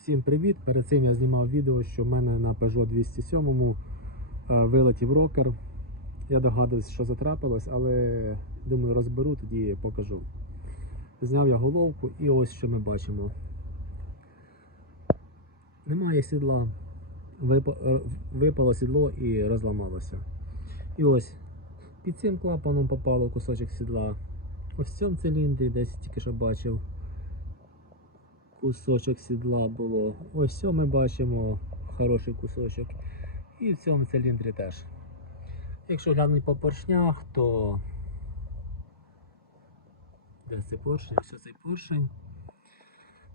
Всім привіт! Перед цим я знімав відео, що в мене на Peugeot 207 е, вилетів рокер. Я догадуюсь, що затрапилось, але думаю, розберу, тоді покажу. Зняв я головку і ось що ми бачимо. Немає сідла, е, випало сідло і розламалося. І ось під цим клапаном попало кусочок сідла. Ось в цьому циліндрі десь тільки що бачив кусочок сідла було. Ось ми бачимо хороший кусочок. І в цьому циліндрі теж. Якщо глянути по поршнях, то де цей поршень? Ось цей поршень.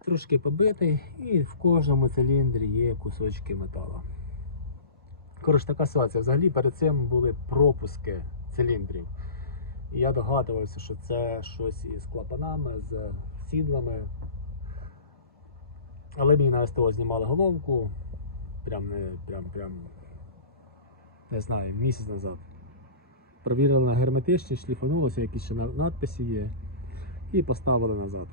Трошки побитий і в кожному циліндрі є кусочки металу. Коротше, така ситуація. Взагалі перед цим були пропуски циліндрів. І я догадувався, що це щось із клапанами, з сідлами. Але мені на СТО знімали головку. Прям не прям, прям, не знаю, місяць назад. Провірили на герметичність, шліфанулося, якісь ще надписи є. І поставили назад.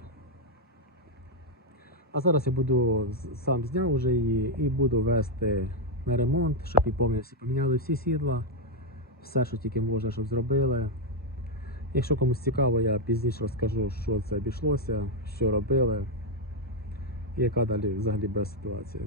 А зараз я буду сам зняв вже її і буду вести на ремонт, щоб і повністю поміняли всі сідла, все, що тільки можна, щоб зробили. Якщо комусь цікаво, я пізніше розкажу, що це обійшлося, що робили яка далі взагалі без ситуація.